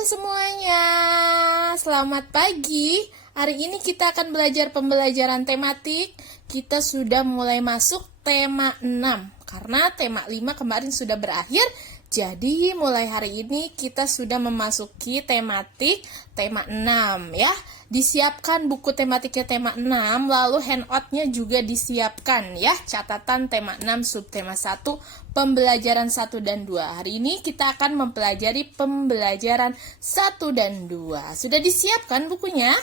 semuanya, selamat pagi. Hari ini kita akan belajar pembelajaran tematik. Kita sudah mulai masuk tema 6 karena tema 5 kemarin sudah berakhir. Jadi mulai hari ini kita sudah memasuki tematik tema 6 ya. Disiapkan buku tematiknya tema 6, lalu handout-nya juga disiapkan ya. Catatan tema 6 subtema 1, pembelajaran 1 dan 2. Hari ini kita akan mempelajari pembelajaran 1 dan 2. Sudah disiapkan bukunya?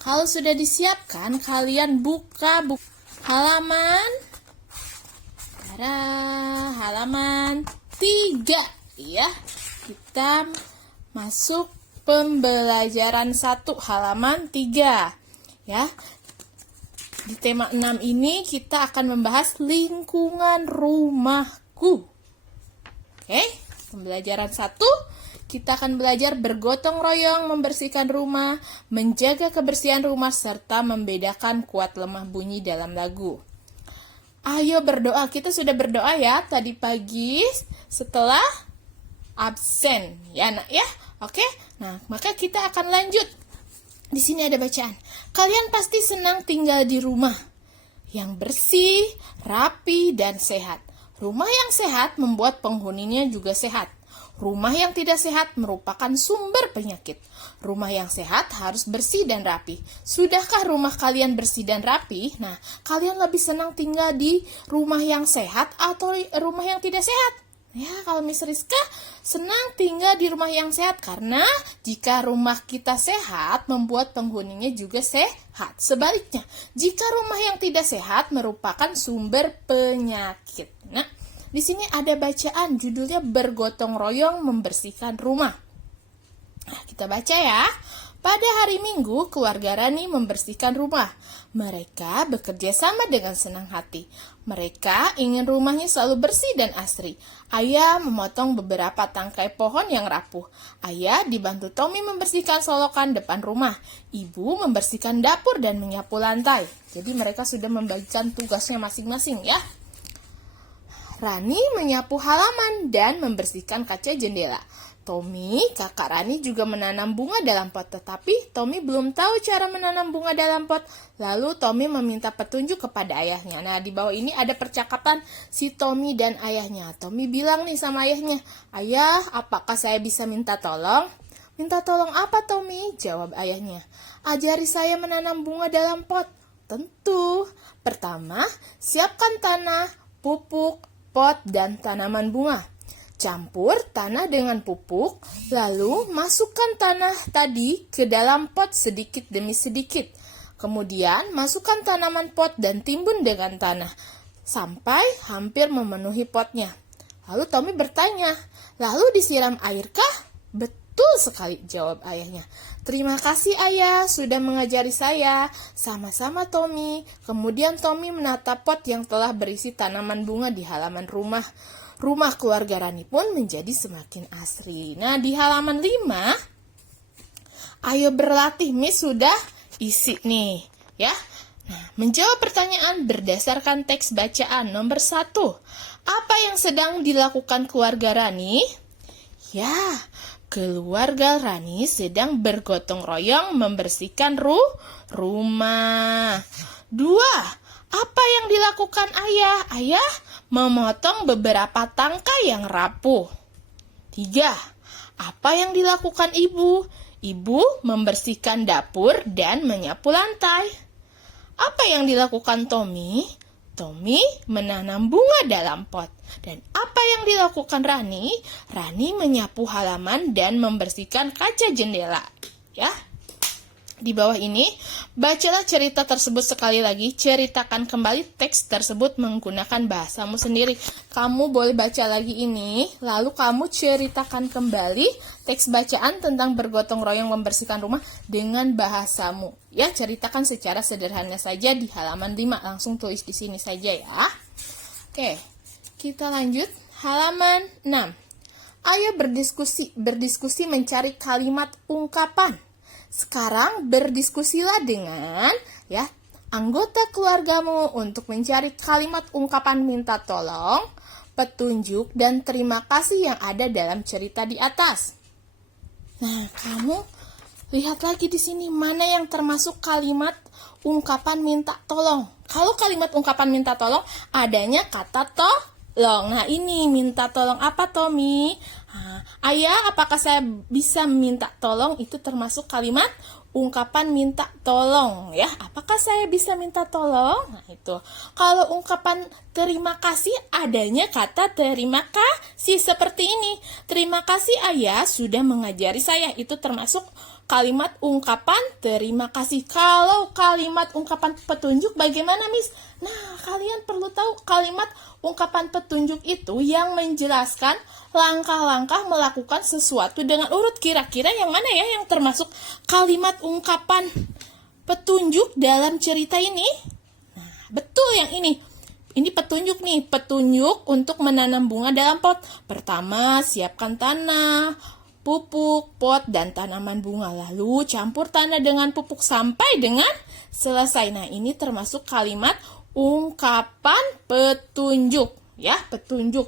Kalau sudah disiapkan, kalian buka buku halaman 3 ya. Kita masuk pembelajaran 1 halaman 3 ya. Di tema 6 ini kita akan membahas lingkungan rumahku. Oke, pembelajaran 1 kita akan belajar bergotong royong membersihkan rumah, menjaga kebersihan rumah serta membedakan kuat lemah bunyi dalam lagu. Ayo berdoa. Kita sudah berdoa ya tadi pagi setelah absen ya nak ya. Oke, nah maka kita akan lanjut. Di sini ada bacaan. Kalian pasti senang tinggal di rumah yang bersih, rapi, dan sehat. Rumah yang sehat membuat penghuninya juga sehat. Rumah yang tidak sehat merupakan sumber penyakit. Rumah yang sehat harus bersih dan rapi. Sudahkah rumah kalian bersih dan rapi? Nah, kalian lebih senang tinggal di rumah yang sehat atau rumah yang tidak sehat? Ya, kalau Miss Rizka senang tinggal di rumah yang sehat karena jika rumah kita sehat membuat penghuninya juga sehat. Sebaliknya, jika rumah yang tidak sehat merupakan sumber penyakit. Nah, di sini ada bacaan judulnya bergotong royong membersihkan rumah. Nah, kita baca ya. Pada hari Minggu, keluarga Rani membersihkan rumah. Mereka bekerja sama dengan senang hati. Mereka ingin rumahnya selalu bersih dan asri. Ayah memotong beberapa tangkai pohon yang rapuh. Ayah dibantu Tommy membersihkan solokan depan rumah. Ibu membersihkan dapur dan menyapu lantai. Jadi mereka sudah membagikan tugasnya masing-masing ya. Rani menyapu halaman dan membersihkan kaca jendela. Tommy, kakak Rani juga menanam bunga dalam pot, tetapi Tommy belum tahu cara menanam bunga dalam pot. Lalu Tommy meminta petunjuk kepada ayahnya. Nah, di bawah ini ada percakapan si Tommy dan ayahnya. Tommy bilang nih sama ayahnya, "Ayah, apakah saya bisa minta tolong?" "Minta tolong apa, Tommy?" jawab ayahnya. "Ajari saya menanam bunga dalam pot." "Tentu. Pertama, siapkan tanah, pupuk, pot, dan tanaman bunga. Campur tanah dengan pupuk, lalu masukkan tanah tadi ke dalam pot sedikit demi sedikit. Kemudian masukkan tanaman pot dan timbun dengan tanah, sampai hampir memenuhi potnya." Lalu Tommy bertanya, "Lalu disiram airkah?" "Betul sekali," jawab ayahnya. "Terima kasih ayah, sudah mengajari saya." "Sama-sama Tommy." Kemudian Tommy menata pot yang telah berisi tanaman bunga di halaman rumah. Rumah keluarga Rani pun menjadi semakin asri. Nah, di halaman 5, ayo berlatih, Miss sudah isi nih, ya. Nah, menjawab pertanyaan berdasarkan teks bacaan nomor 1. Apa yang sedang dilakukan keluarga Rani? Ya, keluarga Rani sedang bergotong royong membersihkan rumah. 2. Apa yang dilakukan ayah? Ayah memotong beberapa tangkai yang rapuh. 3. Apa yang dilakukan ibu? Ibu membersihkan dapur dan menyapu lantai. Apa yang dilakukan Tommy? Tommy menanam bunga dalam pot. Dan apa yang dilakukan Rani? Rani menyapu halaman dan membersihkan kaca jendela. Ya. Di bawah ini, bacalah cerita tersebut sekali lagi, ceritakan kembali teks tersebut menggunakan bahasamu sendiri. Kamu boleh baca lagi ini, lalu kamu ceritakan kembali teks bacaan tentang bergotong royong membersihkan rumah dengan bahasamu. Ya, ceritakan secara sederhana saja di halaman 5, langsung tulis di sini saja ya. Oke, kita lanjut halaman 6. Ayo berdiskusi mencari kalimat ungkapan. Sekarang berdiskusilah dengan anggota keluargamu untuk mencari kalimat ungkapan minta tolong, petunjuk, dan terima kasih yang ada dalam cerita di atas. Nah, kamu lihat lagi di sini mana yang termasuk kalimat ungkapan minta tolong. Kalau kalimat ungkapan minta tolong adanya kata tolong. Nah, ini minta tolong apa, Tommy? Ayah, apakah saya bisa minta tolong? Itu termasuk kalimat ungkapan minta tolong, ya. Apakah saya bisa minta tolong? Nah, itu. Kalau ungkapan terima kasih adanya kata terima kasih seperti ini. Terima kasih Ayah sudah mengajari saya. Itu termasuk kalimat ungkapan terima kasih. Kalau kalimat ungkapan petunjuk bagaimana, Miss? Nah, kalian perlu tahu kalimat ungkapan petunjuk itu yang menjelaskan langkah-langkah melakukan sesuatu dengan urut. Kira-kira yang mana ya yang termasuk kalimat ungkapan petunjuk dalam cerita ini? Nah, betul yang ini. Ini petunjuk nih, petunjuk untuk menanam bunga dalam pot. Pertama, siapkan tanah, pupuk, pot, dan tanaman bunga. Lalu campur tanah dengan pupuk sampai dengan selesai. Nah, ini termasuk kalimat ungkapan petunjuk, ya, petunjuk.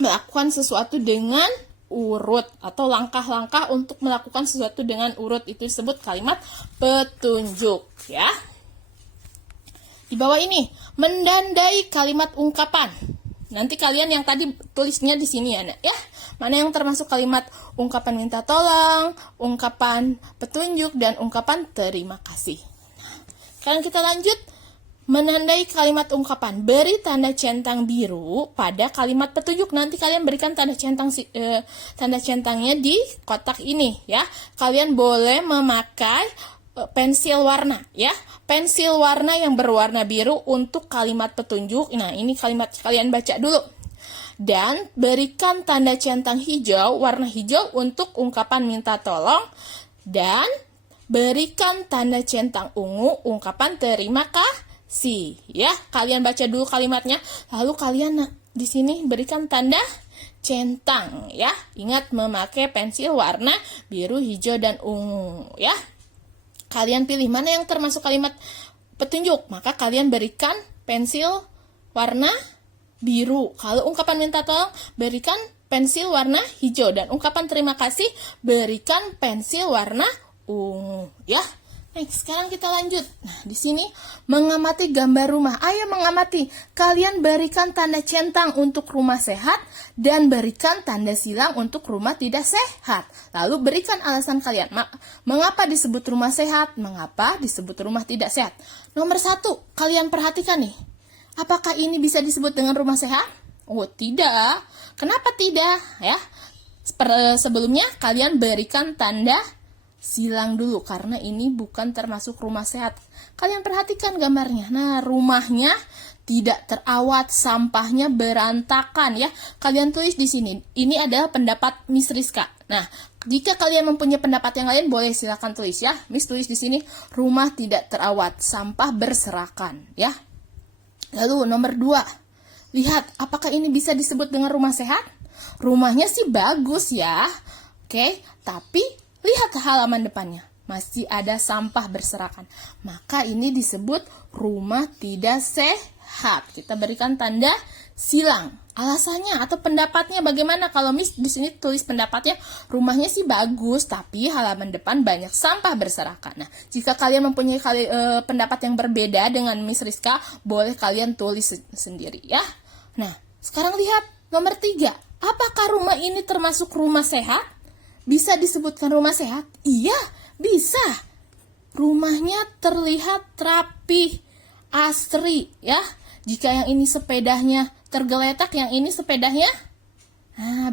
Melakukan sesuatu dengan urut atau langkah-langkah untuk melakukan sesuatu dengan urut itu disebut kalimat petunjuk, ya. Di bawah ini, menandai kalimat ungkapan. Nanti kalian yang tadi tulisnya di sini ya, ya. Mana yang termasuk kalimat ungkapan minta tolong, ungkapan petunjuk, dan ungkapan terima kasih. Nah, sekarang kita lanjut. Menandai kalimat ungkapan. Beri tanda centang biru pada kalimat petunjuk. Nanti kalian berikan tanda centangnya di kotak ini, ya. Kalian boleh memakai pensil warna, ya. Pensil warna yang berwarna biru untuk kalimat petunjuk. Nah, ini kalimat kalian baca dulu. Dan berikan tanda centang hijau, warna hijau untuk ungkapan minta tolong. Dan berikan tanda centang ungu, ungkapan terima kasih, ya. Kalian baca dulu kalimatnya, lalu kalian di sini berikan tanda centang, ya. Ingat memakai pensil warna biru, hijau, dan ungu, ya. Kalian pilih mana yang termasuk kalimat petunjuk, maka kalian berikan pensil warna biru. Kalau ungkapan minta tolong, berikan pensil warna hijau. Dan ungkapan terima kasih, berikan pensil warna ungu, ya. Next, sekarang kita lanjut. Nah, di sini mengamati gambar rumah. Ayo mengamati. Kalian berikan tanda centang untuk rumah sehat dan berikan tanda silang untuk rumah tidak sehat. Lalu berikan alasan kalian. Mengapa disebut rumah sehat? Mengapa disebut rumah tidak sehat? Nomor 1, kalian perhatikan nih. Apakah ini bisa disebut dengan rumah sehat? Oh, tidak. Kenapa tidak? Ya. Sebelumnya kalian berikan tanda silang dulu karena ini bukan termasuk rumah sehat. Kalian perhatikan gambarnya. Nah, rumahnya tidak terawat, sampahnya berantakan, ya. Kalian tulis di sini. Ini adalah pendapat Miss Rizka. Nah, jika kalian mempunyai pendapat yang lain boleh silakan tulis, ya. Miss tulis di sini rumah tidak terawat, sampah berserakan, ya. Lalu nomor 2. Lihat, apakah ini bisa disebut dengan rumah sehat? Rumahnya sih bagus, ya. Oke, tapi lihat halaman depannya. Masih ada sampah berserakan. Maka ini disebut rumah tidak sehat. Kita berikan tanda silang. Alasannya atau pendapatnya bagaimana? Kalau Miss di sini tulis pendapatnya, rumahnya sih bagus, tapi halaman depan banyak sampah berserakan. Nah, jika kalian mempunyai pendapat yang berbeda dengan Miss Rizka, boleh kalian tulis sendiri, ya. Nah, sekarang lihat nomor 3. Apakah rumah ini termasuk rumah sehat? Bisa disebutkan rumah sehat? Iya, bisa. Rumahnya terlihat rapi, asri, ya. Jika yang ini sepedanya tergeletak, yang ini sepedanya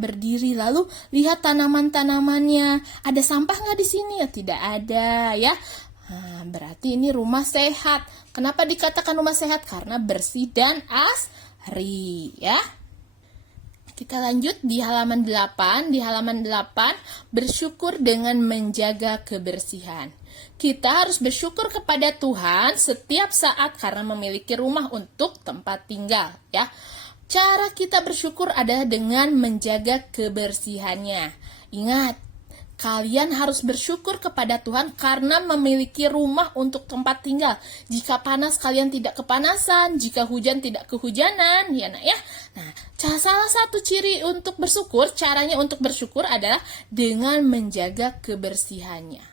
berdiri. Lalu lihat tanaman-tanamannya. Ada sampah nggak di sini? Ya, tidak ada, ya. Berarti ini rumah sehat. Kenapa dikatakan rumah sehat? Karena bersih dan asri, ya. Kita lanjut di halaman 8. Di halaman 8, bersyukur dengan menjaga kebersihan. Kita harus bersyukur kepada Tuhan setiap saat karena memiliki rumah untuk tempat tinggal, ya. Cara kita bersyukur adalah dengan menjaga kebersihannya. Ingat, Kalian harus bersyukur kepada Tuhan karena memiliki rumah untuk tempat tinggal. Jika panas, kalian tidak kepanasan. Jika hujan, tidak kehujanan. Ya, nak ya. Nah, salah satu ciri untuk bersyukur, caranya untuk bersyukur adalah dengan menjaga kebersihannya.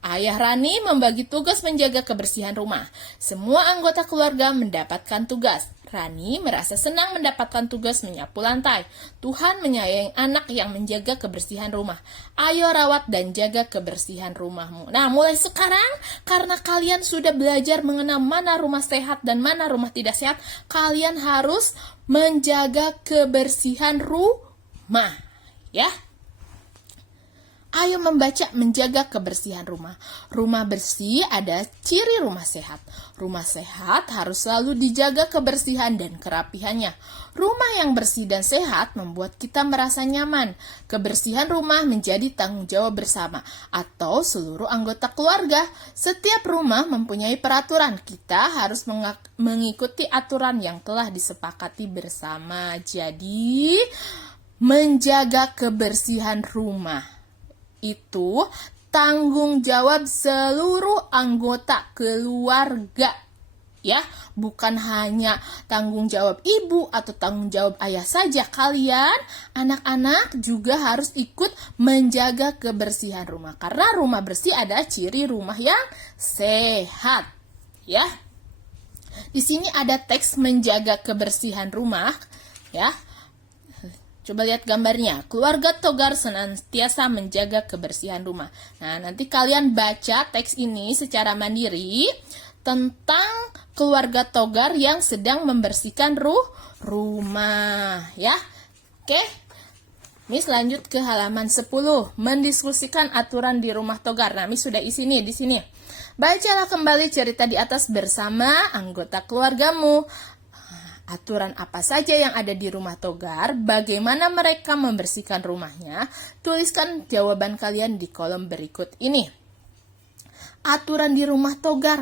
Ayah Rani membagi tugas menjaga kebersihan rumah. Semua anggota keluarga mendapatkan tugas. Rani merasa senang mendapatkan tugas menyapu lantai. Tuhan menyayangi anak yang menjaga kebersihan rumah. Ayo rawat dan jaga kebersihan rumahmu. Nah, mulai sekarang, karena kalian sudah belajar mengenal mana rumah sehat dan mana rumah tidak sehat, kalian harus menjaga kebersihan rumah. Ya. Ayo membaca menjaga kebersihan rumah. Rumah bersih ada ciri rumah sehat. Rumah sehat harus selalu dijaga kebersihan dan kerapihannya. Rumah yang bersih dan sehat membuat kita merasa nyaman. Kebersihan rumah menjadi tanggung jawab bersama atau seluruh anggota keluarga. Setiap rumah mempunyai peraturan. Kita harus mengikuti aturan yang telah disepakati bersama. Jadi, menjaga kebersihan rumah itu tanggung jawab seluruh anggota keluarga, ya, bukan hanya tanggung jawab ibu atau tanggung jawab ayah saja. Kalian, anak-anak juga harus ikut menjaga kebersihan rumah, karena rumah bersih ada ciri rumah yang sehat, ya. Di sini ada teks menjaga kebersihan rumah, ya. Coba lihat gambarnya. Keluarga Togar senantiasa menjaga kebersihan rumah. Nah, nanti kalian baca teks ini secara mandiri tentang keluarga Togar yang sedang membersihkan rumah, ya. Oke. Miss lanjut ke halaman 10. Mendiskusikan aturan di rumah Togar. Nah, Miss sudah isi nih di sini. Bacalah kembali cerita di atas bersama anggota keluargamu. Aturan apa saja yang ada di rumah Togar, bagaimana mereka membersihkan rumahnya, tuliskan jawaban kalian di kolom berikut ini. Aturan di rumah Togar,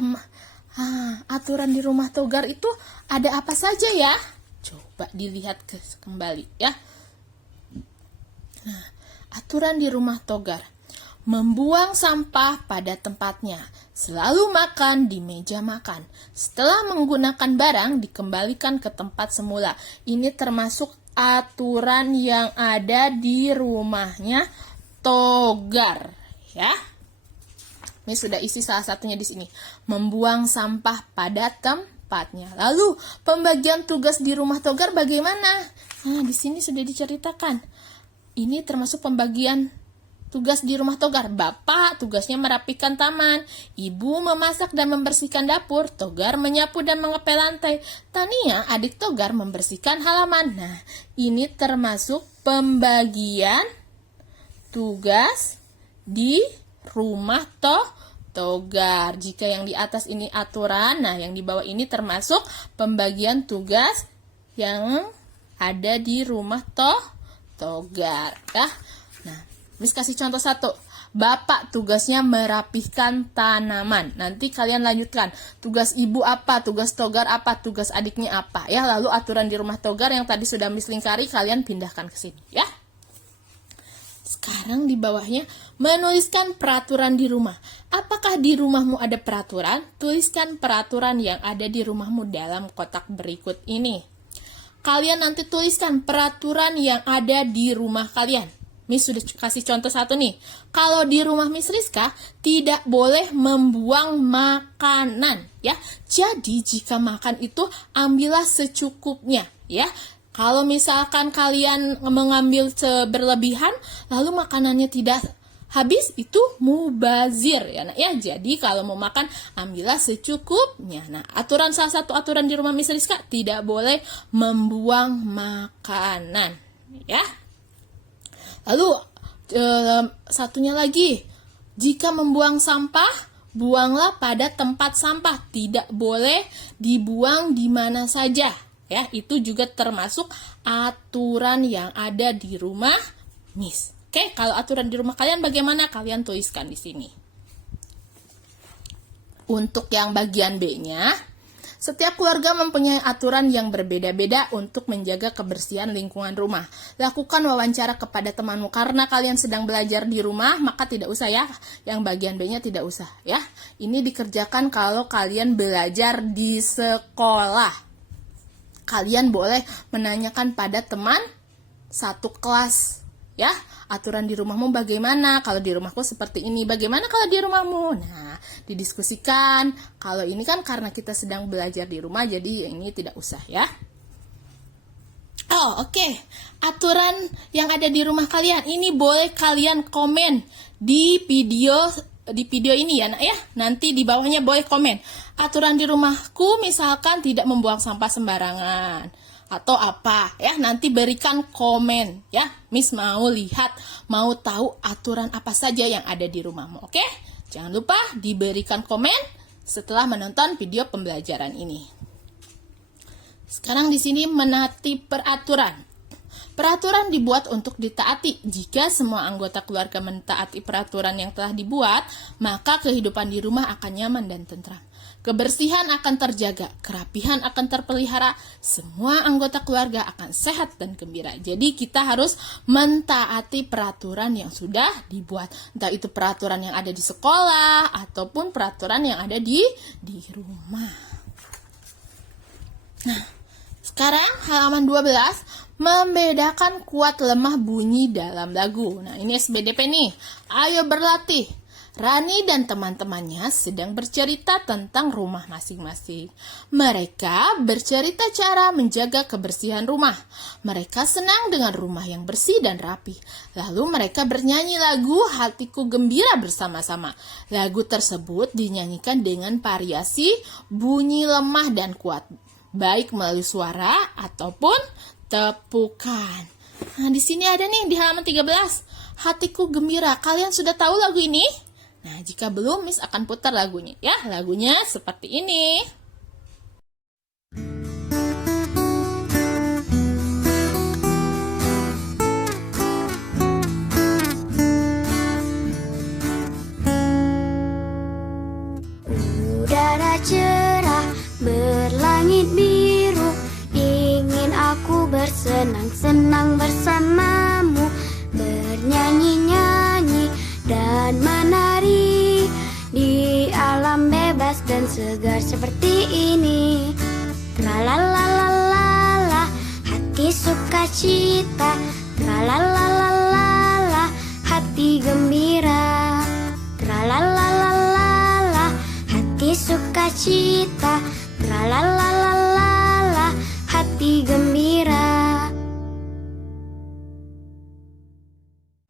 aturan di rumah Togar itu ada apa saja ya? Coba dilihat kembali ya. Nah, aturan di rumah Togar. Membuang sampah pada tempatnya. Selalu makan di meja makan. Setelah menggunakan barang, dikembalikan ke tempat semula. Ini termasuk aturan yang ada di rumahnya Togar, ya. Ini sudah isi salah satunya di sini. Membuang sampah pada tempatnya. Lalu, pembagian tugas di rumah Togar bagaimana? Nah, di sini sudah diceritakan. Ini termasuk pembagian tugas di rumah Togar. Bapak tugasnya merapikan taman, ibu memasak dan membersihkan dapur, Togar menyapu dan mengepel lantai, Tania, adik Togar, membersihkan halaman. Nah, ini termasuk pembagian tugas di rumah Togar. Jika yang di atas ini aturan, nah yang di bawah ini termasuk pembagian tugas yang ada di rumah Togar. Ya. Nah, Miss kasih contoh satu. Bapak tugasnya merapihkan tanaman. Nanti kalian lanjutkan. Tugas ibu apa, tugas Togar apa, tugas adiknya apa. Ya, lalu aturan di rumah Togar yang tadi sudah Miss lingkari, kalian pindahkan ke sini. Ya. Sekarang di bawahnya, menuliskan peraturan di rumah. Apakah di rumahmu ada peraturan? Tuliskan peraturan yang ada di rumahmu dalam kotak berikut ini. Kalian nanti tuliskan peraturan yang ada di rumah kalian. Miss sudah kasih contoh satu nih. Kalau di rumah Miss Rizka tidak boleh membuang makanan, ya. Jadi jika makan itu ambillah secukupnya, ya. Kalau misalkan kalian mengambil berlebihan lalu makanannya tidak habis, itu mubazir, ya. Nah, ya. Jadi kalau mau makan ambillah secukupnya. Nah, salah satu aturan di rumah Miss Rizka tidak boleh membuang makanan, ya. Lalu satunya lagi, jika membuang sampah, buanglah pada tempat sampah. Tidak boleh dibuang di mana saja. Ya, itu juga termasuk aturan yang ada di rumah Miss. Oke, kalau aturan di rumah kalian bagaimana? Kalian tuliskan di sini. Untuk yang bagian B-nya, Setiap keluarga mempunyai aturan yang berbeda-beda untuk menjaga kebersihan lingkungan rumah. Lakukan wawancara kepada temanmu. Karena kalian sedang belajar di rumah, maka tidak usah ya. Yang bagian B-nya tidak usah ya. Ini dikerjakan kalau kalian belajar di sekolah. Kalian boleh menanyakan pada teman satu kelas ya. Aturan di rumahmu bagaimana? Kalau di rumahku seperti ini. Bagaimana kalau di rumahmu? Nah, didiskusikan. Kalau ini kan karena kita sedang belajar di rumah, jadi ini tidak usah ya. Oh, oke. Aturan yang ada di rumah kalian ini boleh kalian komen di video ini ya, nak ya. Nanti di bawahnya boleh komen. Aturan di rumahku misalkan tidak membuang sampah sembarangan. Atau apa ya, nanti berikan komen ya. Miss mau lihat, mau tahu aturan apa saja yang ada di rumahmu, oke? Jangan lupa diberikan komen setelah menonton video pembelajaran ini. Sekarang di sini menaati peraturan. Peraturan dibuat untuk ditaati. Jika semua anggota keluarga mentaati peraturan yang telah dibuat, maka kehidupan di rumah akan nyaman dan tentram. Kebersihan akan terjaga, kerapihan akan terpelihara, semua anggota keluarga akan sehat dan gembira. Jadi kita harus mentaati peraturan yang sudah dibuat. Entah itu peraturan yang ada di sekolah ataupun peraturan yang ada di rumah. Nah, sekarang halaman 12, membedakan kuat lemah bunyi dalam lagu. Nah, ini SBDP nih. Ayo berlatih. Rani dan teman-temannya sedang bercerita tentang rumah masing-masing. Mereka bercerita cara menjaga kebersihan rumah. Mereka senang dengan rumah yang bersih dan rapi. Lalu mereka bernyanyi lagu Hatiku Gembira bersama-sama. Lagu tersebut dinyanyikan dengan variasi bunyi lemah dan kuat, baik melalui suara ataupun tepukan. Nah, di sini ada nih di halaman 13. Hatiku Gembira. Kalian sudah tahu lagu ini? Nah, jika belum, Miss akan putar lagunya ya. Lagunya seperti ini. Udara cerah, berlangit biru, ingin aku bersenang-senang bersamamu, bernyanyi-nyanyi dan menari di alam bebas dan segar seperti ini. Tralalalala, hati sukacita. Tralalalala, hati gembira. Tralalalala, hati sukacita. Tralalalala, hati gembira.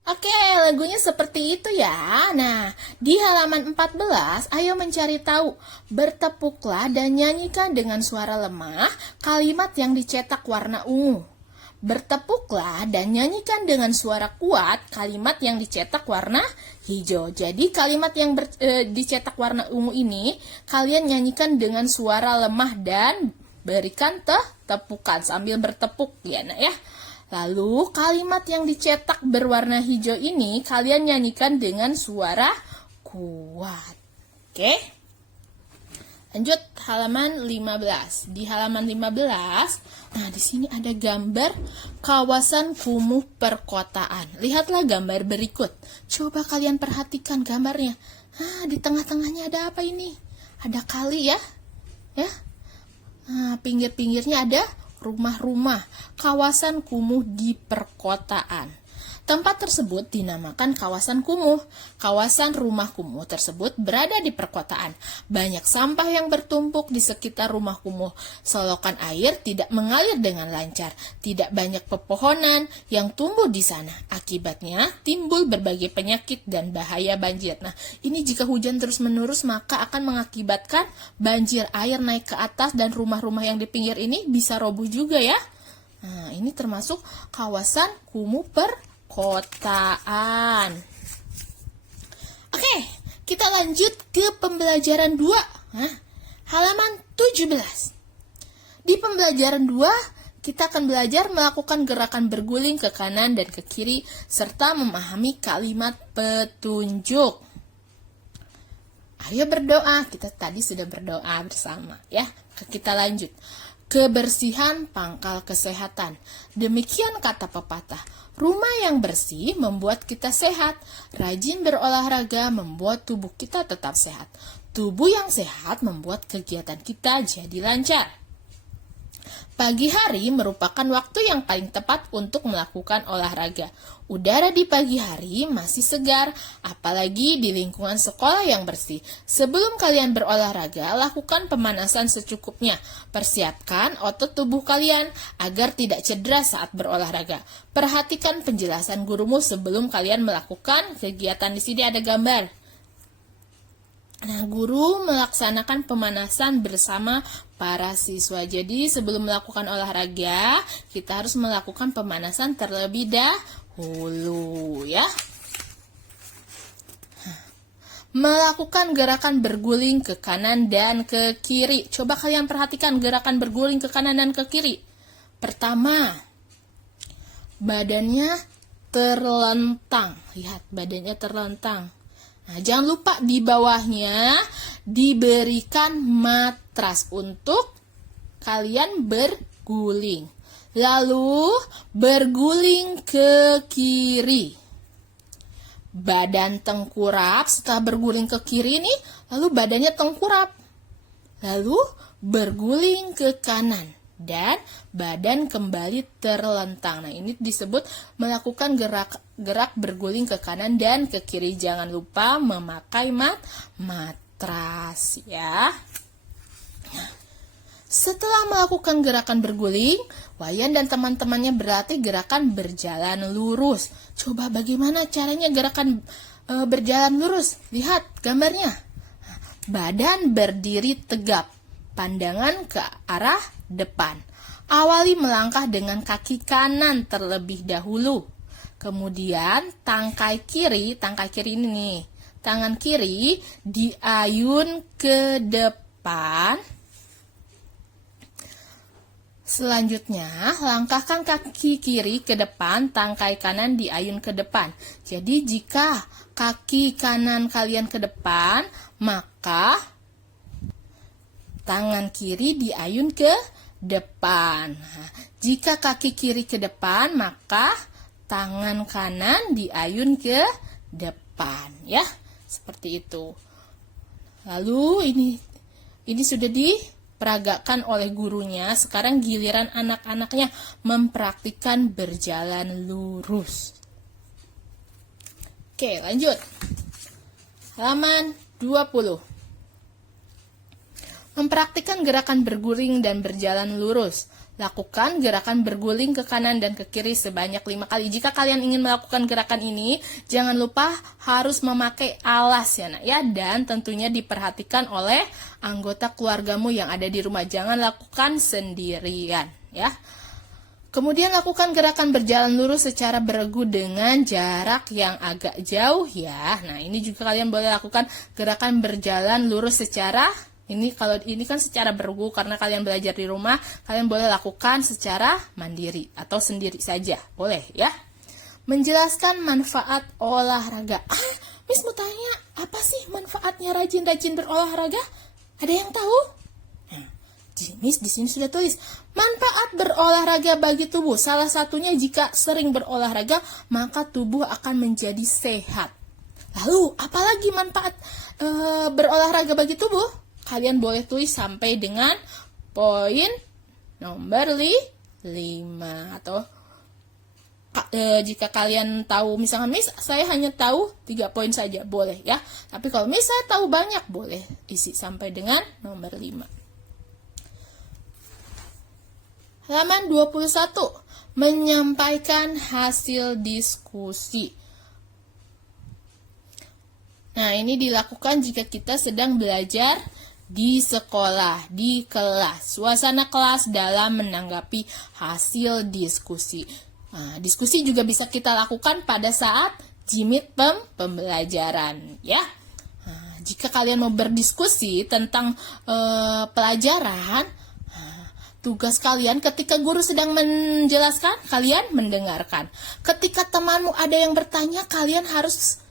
Oke, lagunya seperti itu ya. Nah, di halaman 14, ayo mencari tahu. Bertepuklah dan nyanyikan dengan suara lemah kalimat yang dicetak warna ungu. Bertepuklah dan nyanyikan dengan suara kuat kalimat yang dicetak warna hijau. Jadi kalimat yang dicetak warna ungu ini kalian nyanyikan dengan suara lemah dan berikan tepukan sambil bertepuk ya, nak ya. Lalu kalimat yang dicetak berwarna hijau ini kalian nyanyikan dengan suara kuat. Oke? Lanjut halaman 15. Di halaman 15, nah di sini ada gambar kawasan kumuh perkotaan. Lihatlah gambar berikut. Coba kalian perhatikan gambarnya. Di tengah-tengahnya ada apa ini? Ada kali ya? Ya. Nah, pinggir-pinggirnya ada rumah-rumah, kawasan kumuh di perkotaan. Tempat tersebut dinamakan kawasan kumuh. Kawasan rumah kumuh tersebut berada di perkotaan. Banyak sampah yang bertumpuk di sekitar rumah kumuh. Selokan air tidak mengalir dengan lancar. Tidak banyak pepohonan yang tumbuh di sana. Akibatnya timbul berbagai penyakit dan bahaya banjir. Nah, ini jika hujan terus-menerus maka akan mengakibatkan banjir, air naik ke atas dan rumah-rumah yang di pinggir ini bisa roboh juga ya. Nah, ini termasuk kawasan kumuh perkotaan. Oke, kita lanjut ke pembelajaran 2. Halaman 17. Di pembelajaran 2, kita akan belajar melakukan gerakan berguling ke kanan dan ke kiri, serta memahami kalimat petunjuk. Ayo berdoa, kita tadi sudah berdoa bersama ya. Kita lanjut. Kebersihan pangkal kesehatan. Demikian kata pepatah. Rumah yang bersih membuat kita sehat. Rajin berolahraga membuat tubuh kita tetap sehat. Tubuh yang sehat membuat kegiatan kita jadi lancar. Pagi hari merupakan waktu yang paling tepat untuk melakukan olahraga. Udara di pagi hari masih segar, apalagi di lingkungan sekolah yang bersih. Sebelum kalian berolahraga, lakukan pemanasan secukupnya. Persiapkan otot tubuh kalian agar tidak cedera saat berolahraga. Perhatikan penjelasan gurumu sebelum kalian melakukan kegiatan. Di sini ada gambar. Nah, guru melaksanakan pemanasan bersama para siswa. Jadi, sebelum melakukan olahraga, kita harus melakukan pemanasan terlebih dahulu, ya. Melakukan gerakan berguling ke kanan dan ke kiri. Coba kalian perhatikan gerakan berguling ke kanan dan ke kiri. Pertama, badannya terlentang. Lihat, badannya terlentang. Nah, jangan lupa di bawahnya diberikan matras untuk kalian berguling. Lalu berguling ke kiri. Badan tengkurap, setelah berguling ke kiri nih, lalu badannya tengkurap. Lalu berguling ke kanan dan badan kembali terlentang. Nah, ini disebut melakukan gerak berguling ke kanan dan ke kiri. Jangan lupa memakai matras, ya. Nah, setelah melakukan gerakan berguling, Wayan dan teman-temannya berlatih gerakan berjalan lurus. Coba bagaimana caranya gerakan berjalan lurus? Lihat gambarnya. Badan berdiri tegap, pandangan ke arah depan. Awali melangkah dengan kaki kanan terlebih dahulu. Kemudian tangkai kiri ini nih. Tangan kiri diayun ke depan. Selanjutnya, langkahkan kaki kiri ke depan, tangkai kanan diayun ke depan. Jadi, jika kaki kanan kalian ke depan, maka tangan kiri diayun ke depan. Nah, jika kaki kiri ke depan, maka tangan kanan diayun ke depan, ya. Seperti itu. Lalu ini sudah diperagakan oleh gurunya. Sekarang giliran anak-anaknya mempraktikkan berjalan lurus. Oke, lanjut. Halaman 20. Mempraktikkan gerakan berguling dan berjalan lurus. Lakukan gerakan berguling ke kanan dan ke kiri sebanyak 5 kali. Jika kalian ingin melakukan gerakan ini, jangan lupa harus memakai alas ya, nak, ya, dan tentunya diperhatikan oleh anggota keluargamu yang ada di rumah. Jangan lakukan sendirian, ya. Kemudian lakukan gerakan berjalan lurus secara beregu dengan jarak yang agak jauh, ya. Nah, ini juga kalian boleh lakukan gerakan berjalan lurus secara kalau ini kan secara beregu karena kalian belajar di rumah, kalian boleh lakukan secara mandiri atau sendiri saja, boleh, ya. Menjelaskan manfaat olahraga. Miss mau tanya, apa sih manfaatnya rajin-rajin berolahraga? Ada yang tahu? Miss di sini sudah tulis, manfaat berolahraga bagi tubuh. Salah satunya jika sering berolahraga, maka tubuh akan menjadi sehat. Lalu, apalagi manfaat berolahraga bagi tubuh? Kalian boleh tulis sampai dengan poin nomor 5 atau jika kalian tahu, misalnya Miss saya hanya tahu 3 poin saja, boleh, ya. Tapi kalau Miss saya tahu banyak, boleh isi sampai dengan nomor 5. Halaman 21. Menyampaikan hasil diskusi. Nah, ini dilakukan jika kita sedang belajar di sekolah, di kelas. Suasana kelas dalam menanggapi hasil diskusi. Nah, diskusi juga bisa kita lakukan pada saat jimit pembelajaran, ya. Nah, jika kalian mau berdiskusi tentang pelajaran, tugas kalian ketika guru sedang menjelaskan, kalian mendengarkan. Ketika temanmu ada yang bertanya, kalian harus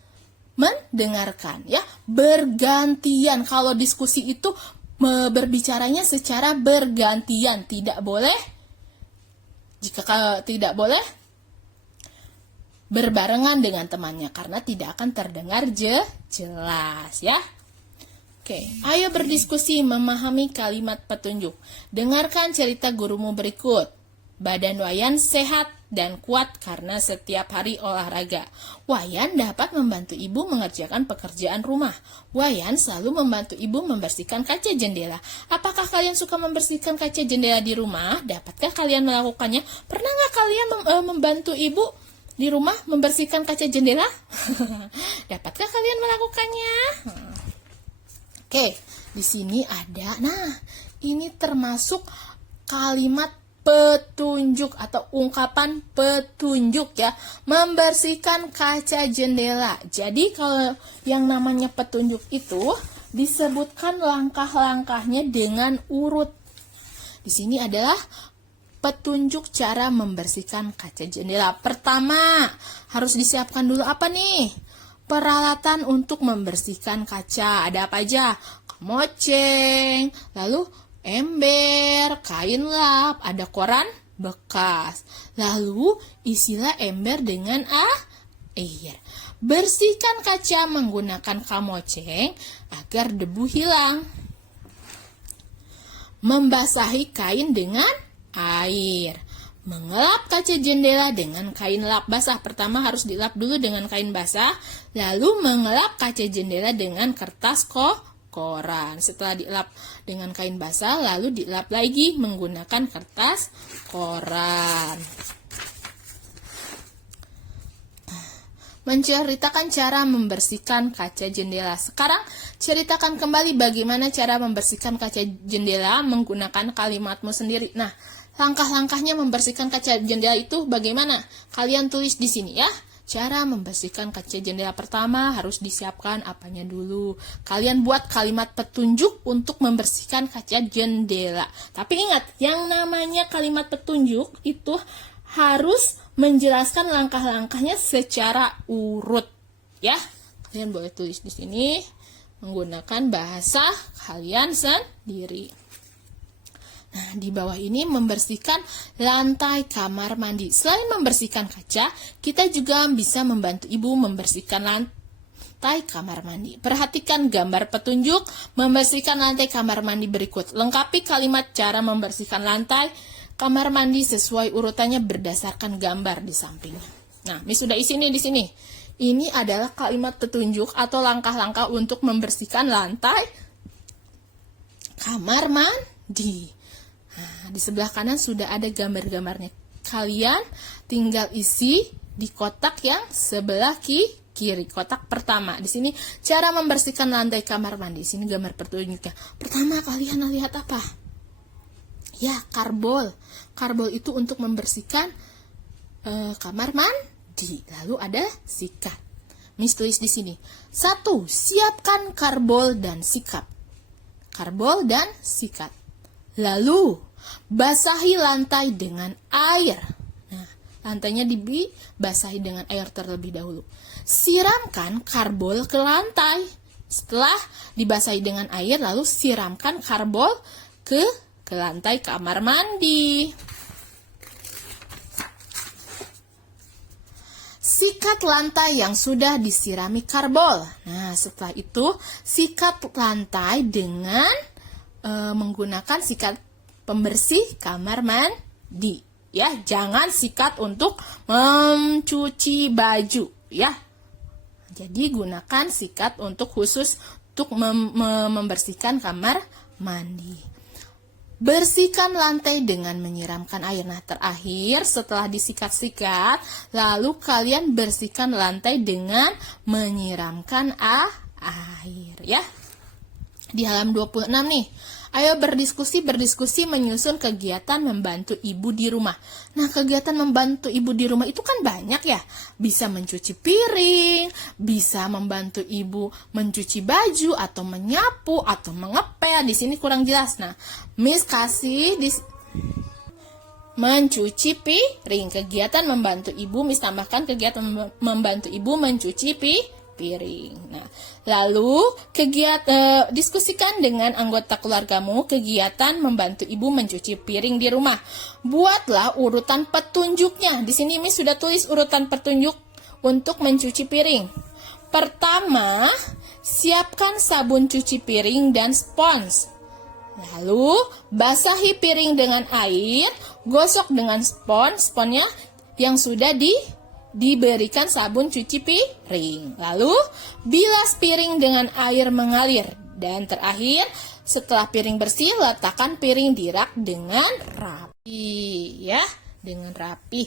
mendengarkan, ya. Bergantian. Kalau diskusi itu berbicaranya secara bergantian, tidak boleh tidak boleh berbarengan dengan temannya karena tidak akan terdengar jelas ya. Oke, ayo berdiskusi memahami kalimat petunjuk. Dengarkan cerita gurumu berikut. Badan Wayan sehat dan kuat karena setiap hari olahraga. Wayan dapat membantu ibu mengerjakan pekerjaan rumah. Wayan selalu membantu ibu membersihkan kaca jendela. Apakah kalian suka membersihkan kaca jendela di rumah? Dapatkah kalian melakukannya? Pernah nggak kalian membantu ibu di rumah membersihkan kaca jendela? Dapatkah kalian melakukannya? Oke, di sini ada. Nah, ini termasuk kalimat petunjuk atau ungkapan petunjuk ya, membersihkan kaca jendela. Jadi kalau yang namanya petunjuk itu disebutkan langkah-langkahnya dengan urut. Di sini adalah petunjuk cara membersihkan kaca jendela. Pertama, harus disiapkan dulu apa nih? Peralatan untuk membersihkan kaca. Ada apa aja? Kamoceng, lalu ember, kain lap, ada koran bekas. Lalu isilah ember dengan air. Bersihkan kaca menggunakan kamoceng agar debu hilang. Membasahi kain dengan air. Mengelap kaca jendela dengan kain lap basah. Pertama harus dilap dulu dengan kain basah, lalu mengelap kaca jendela dengan kertas koran. Setelah dilap dengan kain basah, lalu dilap lagi menggunakan kertas koran. Menceritakan cara membersihkan kaca jendela. Sekarang ceritakan kembali bagaimana cara membersihkan kaca jendela menggunakan kalimatmu sendiri. Nah, langkah-langkahnya membersihkan kaca jendela itu bagaimana? Kalian tulis di sini ya. Cara membersihkan kaca jendela pertama harus disiapkan apanya dulu. Kalian buat kalimat petunjuk untuk membersihkan kaca jendela. Tapi ingat, yang namanya kalimat petunjuk itu harus menjelaskan langkah-langkahnya secara urut ya. Kalian boleh tulis di sini menggunakan bahasa kalian sendiri. Nah, di bawah ini membersihkan lantai kamar mandi. Selain membersihkan kaca, kita juga bisa membantu ibu membersihkan lantai kamar mandi. Perhatikan gambar petunjuk membersihkan lantai kamar mandi berikut. Lengkapi kalimat cara membersihkan lantai kamar mandi sesuai urutannya berdasarkan gambar di sampingnya. Nah, Miss sudah isi nih di sini. Ini adalah kalimat petunjuk atau langkah-langkah untuk membersihkan lantai kamar mandi. Nah, di sebelah kanan sudah ada gambar-gambarnya. Kalian tinggal isi di kotak yang sebelah kiri, kotak pertama. Di sini cara membersihkan lantai kamar mandi. Di sini gambar petunjuknya. Pertama kalian lihat apa? Ya, karbol. Karbol itu untuk membersihkan kamar mandi. Lalu ada sikat. Miss tulis di sini. 1. Siapkan karbol dan sikat. Karbol dan sikat. Lalu basahi lantai dengan air. Nah, lantainya dibasahi dengan air terlebih dahulu. Siramkan karbol ke lantai. Setelah dibasahi dengan air, lalu siramkan karbol ke lantai kamar mandi. Sikat lantai yang sudah disirami karbol. Nah, setelah itu sikat lantai dengan menggunakan sikat pembersih kamar mandi. Ya, jangan sikat untuk mencuci baju. Ya, jadi gunakan sikat untuk khusus untuk membersihkan kamar mandi. Bersihkan lantai dengan menyiramkan air. Nah, terakhir setelah disikat-sikat, lalu kalian bersihkan lantai dengan menyiramkan air ya. Di halaman 26 nih. Ayo berdiskusi menyusun kegiatan membantu ibu di rumah. Nah, kegiatan membantu ibu di rumah itu kan banyak ya. Bisa mencuci piring, bisa membantu ibu mencuci baju atau menyapu atau mengepel. Di sini kurang jelas. Nah, Miss kasih di mencuci piring. Kegiatan membantu ibu, Miss tambahkan kegiatan membantu ibu mencuci piring. Nah, lalu diskusikan dengan anggota keluargamu kegiatan membantu ibu mencuci piring di rumah. Buatlah urutan petunjuknya. Di sini Miss sudah tulis urutan petunjuk untuk mencuci piring. Pertama, siapkan sabun cuci piring dan spons. Lalu, basahi piring dengan air, gosok dengan sponnya yang sudah diberikan sabun cuci piring. Lalu, bilas piring dengan air mengalir. Dan terakhir, setelah piring bersih, letakkan piring di rak dengan rapi. Ya, dengan rapi.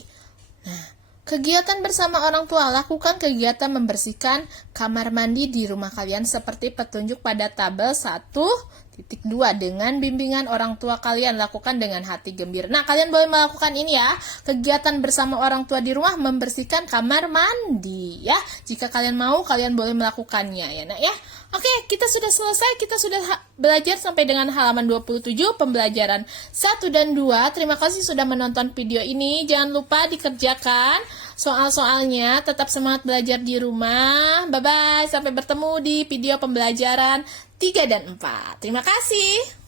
Nah, kegiatan bersama orang tua. Lakukan kegiatan membersihkan kamar mandi di rumah kalian seperti petunjuk pada tabel 1.2 dengan bimbingan orang tua kalian. Lakukan dengan hati gembira. Nah, kalian boleh melakukan ini ya. Kegiatan bersama orang tua di rumah membersihkan kamar mandi ya. Jika kalian mau, kalian boleh melakukannya ya, Nak ya. Oke, kita sudah selesai. Kita sudah belajar sampai dengan halaman 27 pembelajaran 1 dan 2. Terima kasih sudah menonton video ini. Jangan lupa dikerjakan soal-soalnya. Tetap semangat belajar di rumah. Bye-bye. Sampai bertemu di video pembelajaran 3 dan 4. Terima kasih.